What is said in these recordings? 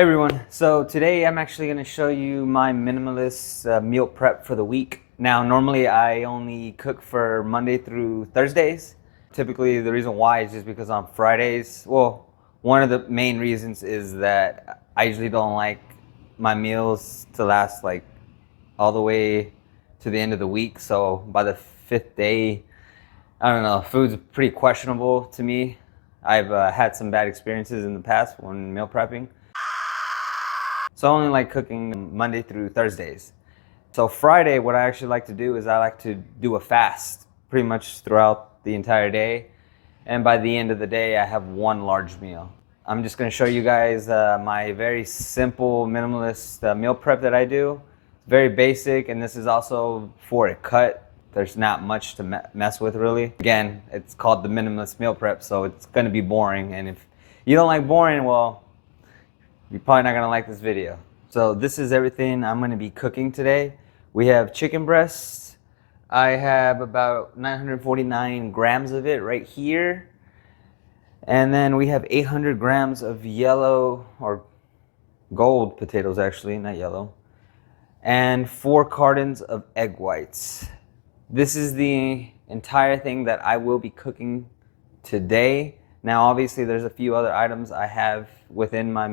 Hey everyone, so today I'm actually going to show you my minimalist meal prep for the week. Now normally I only cook for Monday through Thursdays. Typically the reason why is just because on Fridays, well, one of the main reasons is that I usually don't like my meals to last like all the way to the end of the week. So by the fifth day, I don't know, food's pretty questionable to me. I've had some bad experiences in the past when meal prepping. So I only like cooking Monday through Thursdays. So Friday, what I actually like to do is I like to do a fast pretty much throughout the entire day. And by the end of the day, I have one large meal. I'm just gonna show you guys my very simple minimalist meal prep that I do. Very basic, and this is also for a cut. There's not much to mess with really. Again, it's called the minimalist meal prep, so it's gonna be boring. And if you don't like boring, well, you're probably not gonna like this video. So this is everything I'm gonna be cooking today. We have chicken breasts. I have about 949 grams of it right here. And then we have 800 grams of yellow or gold potatoes, actually, not yellow. And 4 cartons of egg whites. This is the entire thing that I will be cooking today. Now, obviously, there's a few other items I have within my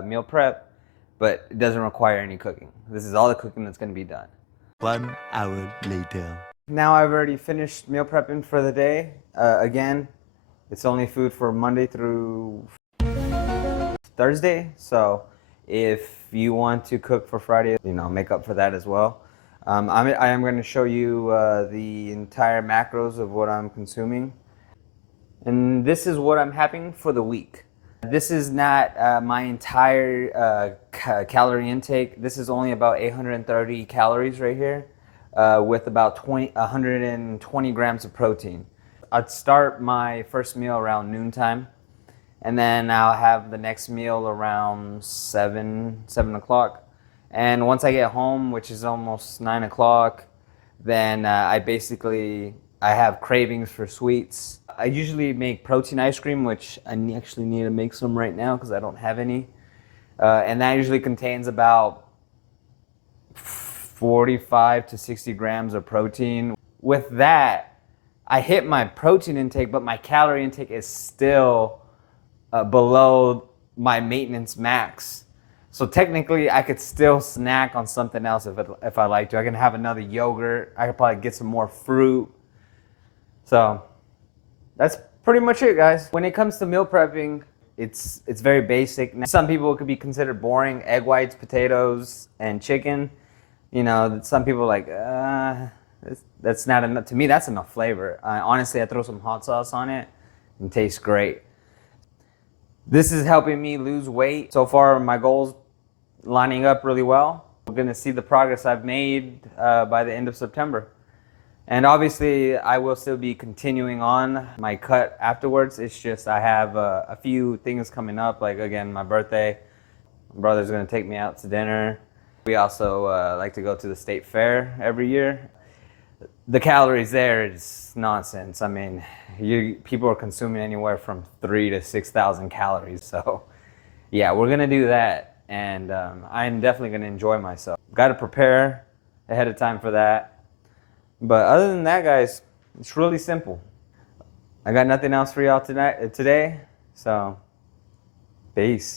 meal prep, but it doesn't require any cooking. This is all the cooking that's going to be done. 1 hour later. Now I've already finished meal prepping for the day. Again, it's only food for Monday through Thursday. So if you want to cook for Friday, make up for that as well. I am going to show you the entire macros of what I'm consuming. And this is what I'm having for the week. This is not my entire calorie intake. This is only about 830 calories right here with about 120 grams of protein. I'd start my first meal around noontime, and then I'll have the next meal around 7 o'clock. And once I get home, which is almost 9 o'clock, then I have cravings for sweets. I usually make protein ice cream, which I actually need to make some right now because I don't have any. And that usually contains about 45 to 60 grams of protein. With that, I hit my protein intake, but my calorie intake is still below my maintenance max. So technically, I could still snack on something else if I like to. I can have another yogurt. I could probably get some more fruit. So that's pretty much it, guys. When it comes to meal prepping, it's very basic. Now, some people could be considered boring: egg whites, potatoes, and chicken. Some people are like, that's not enough. To me, that's enough flavor. Honestly, I throw some hot sauce on it and it tastes great. This is helping me lose weight. So far, my goals lining up really well. We're gonna see the progress I've made by the end of September. And obviously, I will still be continuing on my cut afterwards. It's just I have a few things coming up, like again, my birthday. My brother's gonna take me out to dinner. We also like to go to the state fair every year. The calories there is nonsense. I mean, people are consuming anywhere from 3,000 to 6,000 calories. So yeah, we're gonna do that. And I'm definitely gonna enjoy myself. Gotta prepare ahead of time for that. But other than that, guys, it's really simple. I got nothing else for y'all today, so peace.